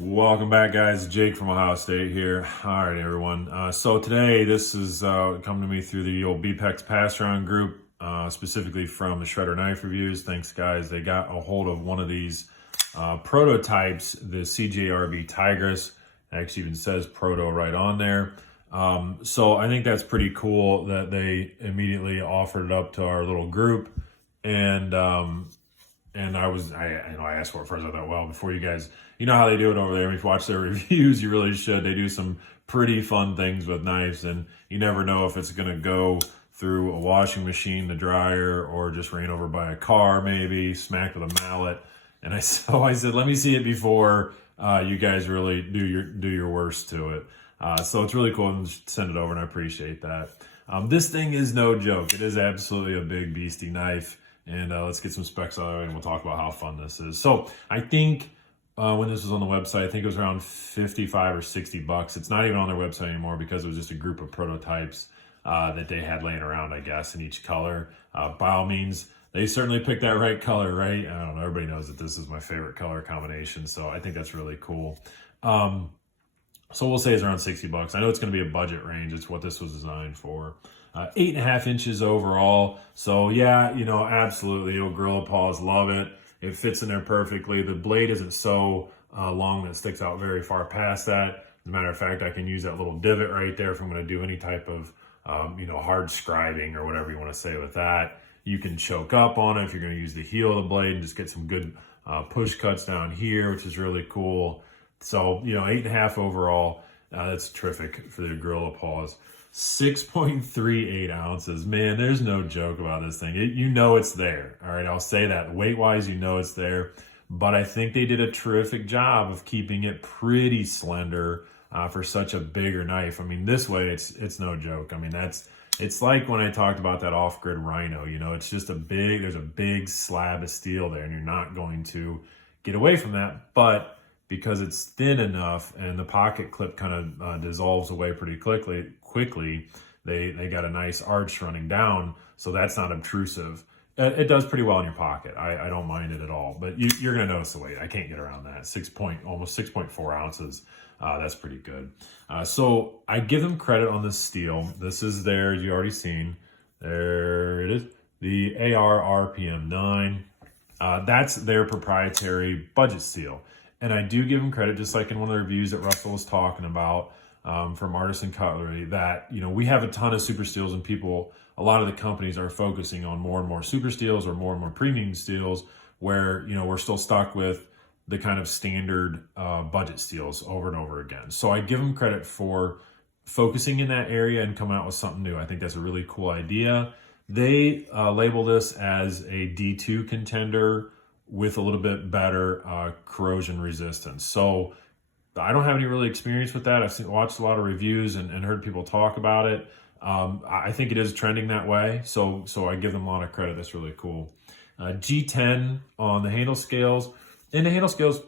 Welcome back, guys. Jake from Ohio State here. All right, everyone. So today, this is coming to me through the old BPEX pass-around group, specifically from the Shredder Knife Reviews. Thanks, guys. They got a hold of one of these prototypes, the CJRB Tigris. It actually even says proto right on there. So I think that's pretty cool that they immediately offered it up to our little group. And I asked for it first. I thought, well, before you guys, you know how they do it over there. If you watch their reviews, you really should. They do some pretty fun things with knives, and you never know if it's going to go through a washing machine, the dryer, or just ran over by a car, maybe smacked with a mallet. And I said, let me see it before you guys really do your worst to it. So it's really cool, and send it over, and I appreciate that. This thing is no joke. It is absolutely a big beastie knife. And let's get some specs out of the way, and we'll talk about how fun this is. So I think when this was on the website, I think it was around 55 or 60 bucks. It's not even on their website anymore because it was just a group of prototypes that they had laying around, I guess, in each color. By all means, they certainly picked that right color, right? I don't know. Everybody knows that this is my favorite color combination, so I think that's really cool. So we'll say it's around 60 bucks. I know it's going to be a budget range. It's what this was designed for. 8.5 inches overall. So yeah, you know, absolutely. Old gorilla paws, love it. It fits in there perfectly. The blade isn't so long that it sticks out very far past that. As a matter of fact, I can use that little divot right there if I'm going to do any type of, hard scribing or whatever you want to say with that. You can choke up on it if you're going to use the heel of the blade and just get some good push cuts down here, which is really cool. So, 8.5 overall. That's terrific for the gorilla paws. 6.38 ounces. Man, there's no joke about this thing. You know it's there. All right, I'll say that. Weight-wise, you know it's there. But I think they did a terrific job of keeping it pretty slender for such a bigger knife. I mean, this way, it's no joke. I mean, it's like when I talked about that off-grid Rhino. It's just there's a big slab of steel there, and you're not going to get away from that. But because it's thin enough and the pocket clip kind of dissolves away pretty quickly, they got a nice arch running down, so that's not obtrusive. It does pretty well in your pocket. I don't mind it at all, but you're going to notice the weight. I can't get around that. Almost 6.4 ounces. That's pretty good. So I give them credit on this steel. This is theirs. You already seen. There it is. The AR RPM 9. That's their proprietary budget steel. And I do give them credit, just like in one of the reviews that Russell was talking about from Artisan Cutlery, that, we have a ton of super steels, and a lot of the companies are focusing on more and more super steels or more premium steels where, we're still stuck with the kind of standard budget steels over and over again. So I give them credit for focusing in that area and coming out with something new. I think that's a really cool idea. They label this as a D2 contender with a little bit better corrosion resistance. So I don't have any really experience with that. I've watched a lot of reviews and heard people talk about it. I think it is trending that way. So I give them a lot of credit. That's really cool. G10 on the handle scales. And the handle scales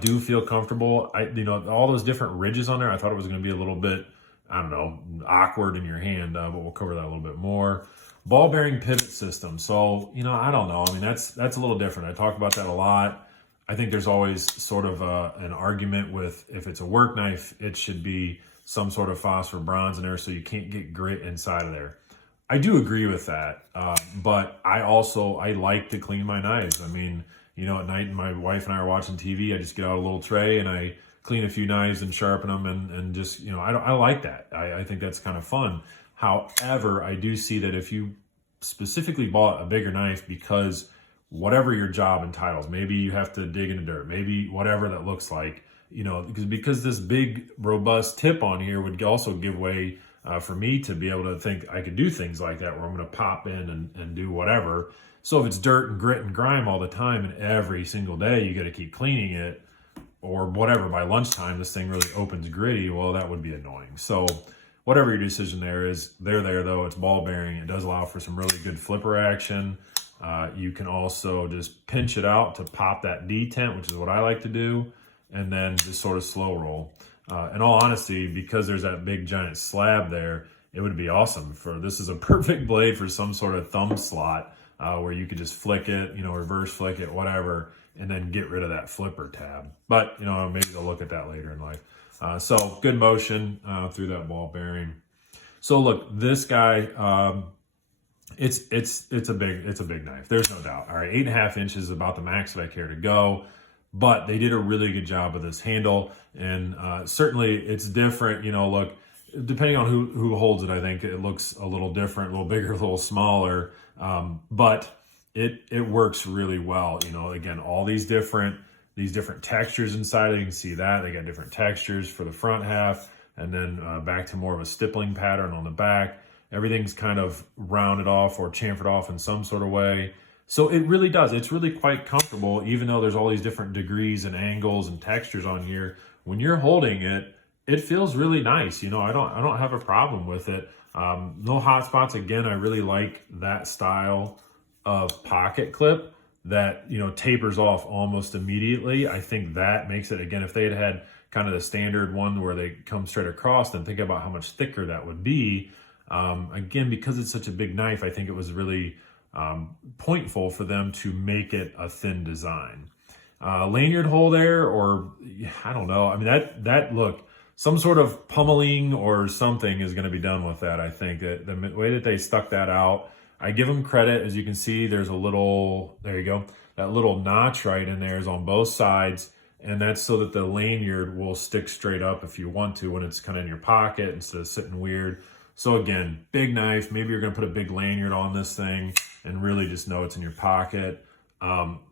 do feel comfortable. All those different ridges on there, I thought it was going to be a little bit, awkward in your hand, but we'll cover that a little bit more. Ball bearing pivot system. So, I don't know. I mean, that's a little different. I talk about that a lot. I think there's always sort of an argument with, if it's a work knife, it should be some sort of phosphor bronze in there so you can't get grit inside of there. I do agree with that. But I like to clean my knives. I mean, at night my wife and I are watching TV, I just get out a little tray and I clean a few knives and sharpen them and just, I like that. I think that's kind of fun. However, I do see that if you specifically bought a bigger knife because whatever your job entitles, maybe you have to dig in the dirt, maybe whatever that looks like, because this big robust tip on here would also give way for me to be able to think I could do things like that where I'm going to pop in and do whatever. So if it's dirt and grit and grime all the time and every single day you got to keep cleaning it or whatever, by lunchtime this thing really opens gritty, well, that would be annoying. So whatever your decision there is, they're there though. It's ball bearing. It does allow for some really good flipper action. You can also just pinch it out to pop that detent, which is what I like to do, and then just sort of slow roll. In all honesty, because there's that big giant slab there, it would be awesome this is a perfect blade for some sort of thumb slot where you could just flick it, reverse flick it, whatever, and then get rid of that flipper tab. But, you know, maybe they'll look at that later in life. So good motion through that ball bearing. So look, this guy, it's a big knife. There's no doubt. All right, 8.5 inches is about the max that I care to go, but they did a really good job with this handle, and certainly it's different. You know, look, depending on who holds it, I think it looks a little different, a little bigger, a little smaller, but it works really well. You know, again, all these different textures inside. You can see that they got different textures for the front half, and then back to more of a stippling pattern on the back. Everything's kind of rounded off or chamfered off in some sort of way. So it really does. It's really quite comfortable, even though there's all these different degrees and angles and textures on here. When you're holding it, it feels really nice. You know, I don't have a problem with it. No hot spots. Again, I really like that style of pocket clip that, you know, tapers off almost immediately. I think that makes it, again, if they had kind of the standard one where they come straight across, then think about how much thicker that would be. Again, because it's such a big knife, I think it was really pointful for them to make it a thin design. Lanyard hole there, or I don't know. I mean, that look, some sort of pummeling or something is going to be done with that. I think that the way that they stuck that out, I give them credit. As you can see, there's a little, there you go, that little notch right in there is on both sides. And that's so that the lanyard will stick straight up if you want to when it's kind of in your pocket instead of sitting weird. So again, big knife. Maybe you're going to put a big lanyard on this thing and really just know it's in your pocket.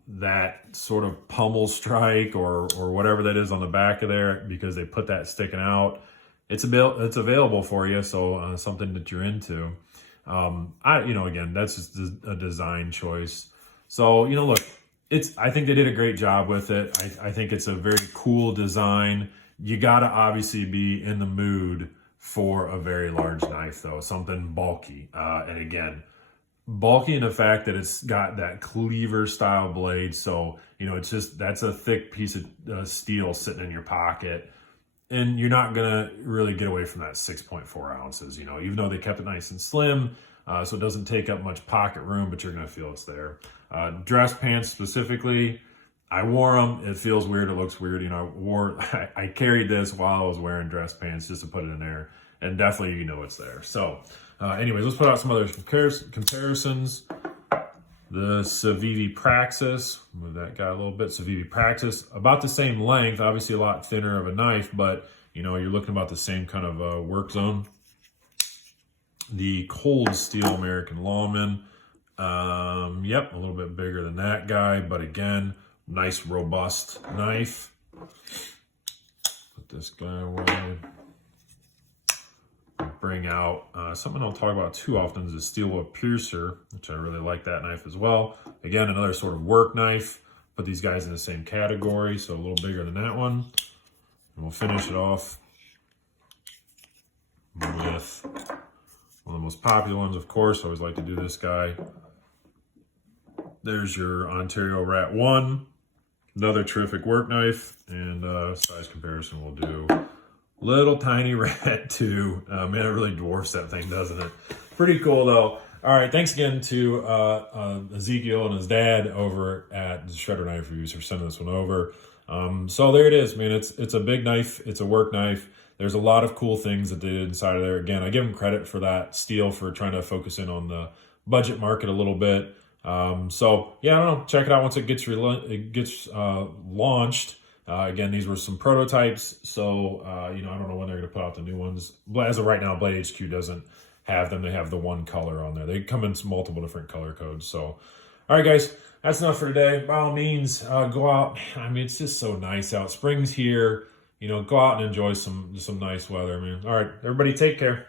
That sort of pummel strike or whatever that is on the back of there, because they put that sticking out, it's available for you. So something that you're into. You know, again, that's just a design choice. So, you know, look, I think they did a great job with it. I think it's a very cool design. You got to obviously be in the mood for a very large knife, though, something bulky. And again, bulky in the fact that it's got that cleaver style blade. So, you know, it's just, that's a thick piece of steel sitting in your pocket. And you're not going to really get away from that 6.4 ounces, you know, even though they kept it nice and slim. So it doesn't take up much pocket room, but you're going to feel it's there. Dress pants specifically, I wore them. It feels weird. It looks weird. You know, I carried this while I was wearing dress pants just to put it in there. And definitely, you know, it's there. So anyways, let's put out some other comparisons. The Civivi Praxis, move that guy a little bit. Civivi Praxis, about the same length, obviously a lot thinner of a knife, but you know, you're looking about the same kind of work zone. The Cold Steel American Lawman, yep, a little bit bigger than that guy, but again, nice robust knife. Put this guy away. Bring out something I don't talk about too often is the Steelwood Piercer, which I really like that knife as well. Again, another sort of work knife. Put these guys in the same category, so a little bigger than that one. And we'll finish it off with one of the most popular ones, of course. I always like to do this guy. There's your Ontario Rat 1. Another terrific work knife, and size comparison we'll do. Little tiny Rat 2. Man, it really dwarfs that thing, doesn't it? Pretty cool, though. All right, thanks again to Ezekiel and his dad over at the Shredder Knife Reviews for sending this one over. So there it is, man. It's a big knife. It's a work knife. There's a lot of cool things that they did inside of there. Again, I give them credit for that steel, for trying to focus in on the budget market a little bit. So yeah, I don't know. Check it out once it gets launched. Again, these were some prototypes, so you know, I don't know when they're going to put out the new ones. But as of right now, Blade HQ doesn't have them. They have the one color on there. They come in multiple different color codes. So, all right, guys, that's enough for today. By all means, go out. I mean, it's just so nice out. Spring's here. You know, go out and enjoy some nice weather, man. All right, everybody, take care.